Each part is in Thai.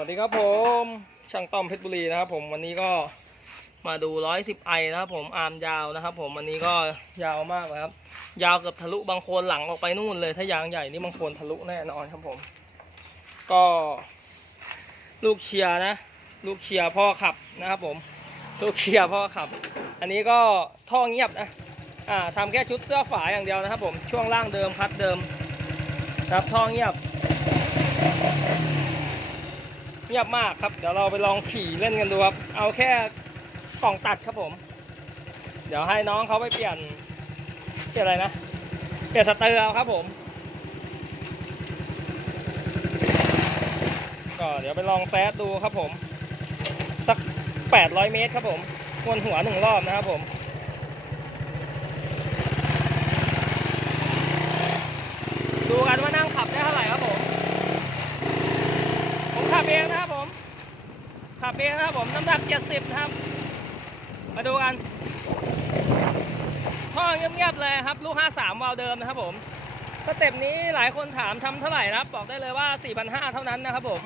วัสดีครับผมช่างต้อมเพชรบุรีนะครับผมวันนี้ก็มาดู110ไอนะครับผมอาร์มยาวนะครับ ผมวันนี้ก็ยาวมากเลยครับ ยาวเกือบทะลุบางโคนหลังออกไปนู่นเลย ถ้ายางใหญ่นี่บางโคนทะลุแน่นอนครับผม ก็ ลูกเชียร์นะ ลูกเชียร์พ่อขับนะครับผม ลูกเชียร์พ่อขับ อันนี้ก็ท่อเงียบนะอ่าทำแค่ชุดเสื้อฝาอย่างเดียวนะครับ ผมช่วงล่างเดิมคัดเดิมครับท่อเงียบ เงียบมากครับ เดี๋ยวเราไปลองขี่เล่นกันดูครับ เอาแค่กล่องตัดครับผม เดี๋ยวให้น้องเขาไปเปลี่ยน เปลี่ยนอะไรนะ เปลี่ยนสเตอร์เอาครับผม ก็เดี๋ยวไปลองแฟสดูครับผม สัก 800 เมตรครับผมวนหัวหนึ่งรอบนะครับผมดูกันว่านั่งขับได้เท่าไหร่ครับผมขับเองนะครับผม ขับเองนะครับผมน้ำหนัก 70 นะครับ มาดูกันท่อเงียบๆเลยครับ ลูก 53 วาล์วเดิมนะครับผมสเต็ปนี้หลายคนถามทำเท่าไหร่นะครับ บอกได้เลยว่า 4,500 เท่านั้นนะครับผม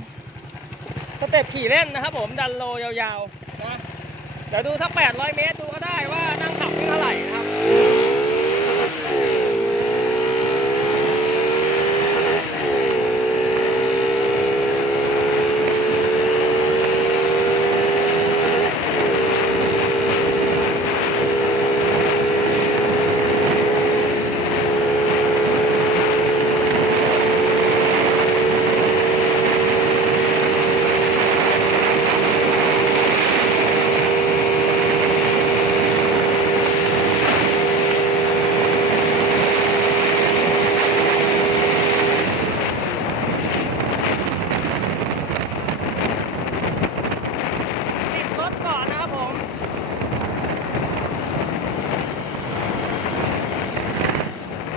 สเต็ปขี่เล่นนะครับผมดันโลยาวๆนะเดี๋ยวดูสัก800 เมตรดูก็ได้ว่านั่งขับเท่าไหร่นะครับ ติดรถก่อนนะครับผม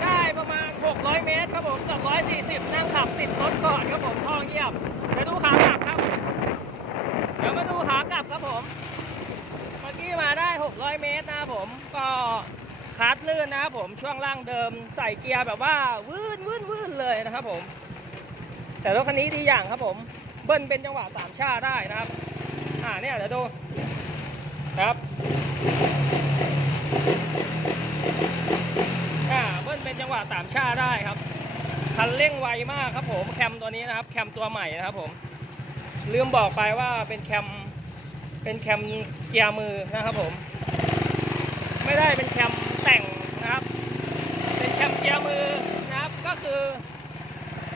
ได้ประมาณ 600 เมตรครับผมกับ140 นั่งขับติดรถก่อนครับผมท่อเงียบ เดี๋ยวดูขากลับครับ เดี๋ยวมาดูขากลับครับผม เมื่อกี้มาได้ 600 เมตรนะครับผม ก็คาร์ดลื่นนะครับผมช่วงล่างเดิมใส่เกียร์แบบว่าวืดวืดวืดเลยนะครับผม แต่รถคันนี้ดีอย่างครับผมเบิ้ลเป็นจังหวะสามชาได้นะครับ อ่าเนี่ยเดี๋ยวดูนะครับอ่าเบิ้ลเป็นจังหวะสามชาได้ครับคันเร่งไวมากครับผมแคมตัวนี้นะครับแคมตัวใหม่นะครับผมลืมบอกไปว่าเป็นแคมเป็นแคมเกียร์มือนะครับผม ไม่ได้เป็นแคมแต่งนะครับ เป็นแคมเกียร์มือนะครับ ก็คือ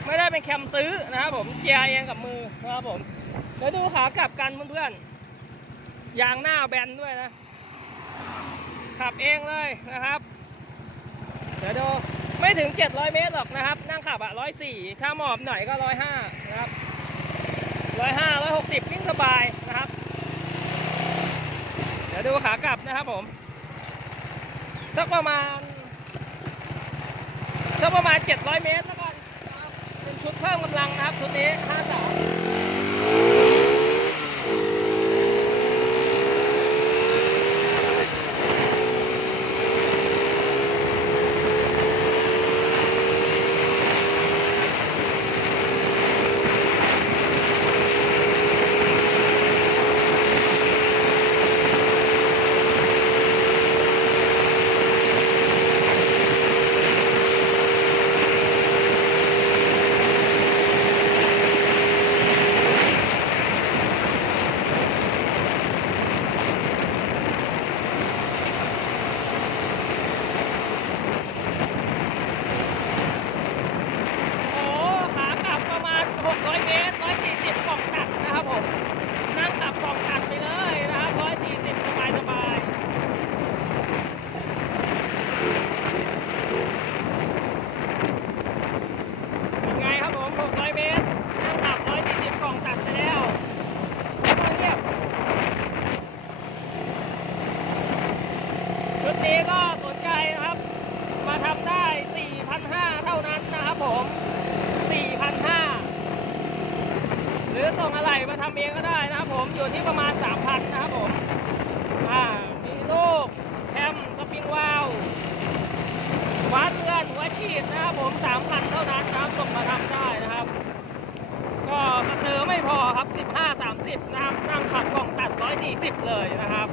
ไม่ได้เป็นแคมซื้อนะครับผมเกียร์เองกับมือนะครับผมเดี๋ยวดูขากลับกันเพื่อนๆยางหน้าแบนด้วยนะ ขับเองเลยนะครับ เดี๋ยวดูไม่ถึง 700 เมตรหรอกนะครับ นั่งขับอะ104 ถ้าหมอบหน่อยก็ 105 นะครับ 105 160วิ่งสบายนะครับ เดี๋ยวดูขากลับนะครับผม สักประมาณสักประมาณ 700 เมตรแล้วกันนะครับเป็นชุดเพิ่มกำลังนะครับชุดนี้53โประมาณ 3,000 นะครับผม อ่า มีลูกแคมสปริงวาลวัดเรือนหัวฉีดนะครับผม 3,000 เท่านั้นนะครับส่งมาทำได้นะครับ ก็สเตอไม่พอครับ 15-30 นะครับนั่งขับกล่องตัด 140 เลยนะครับ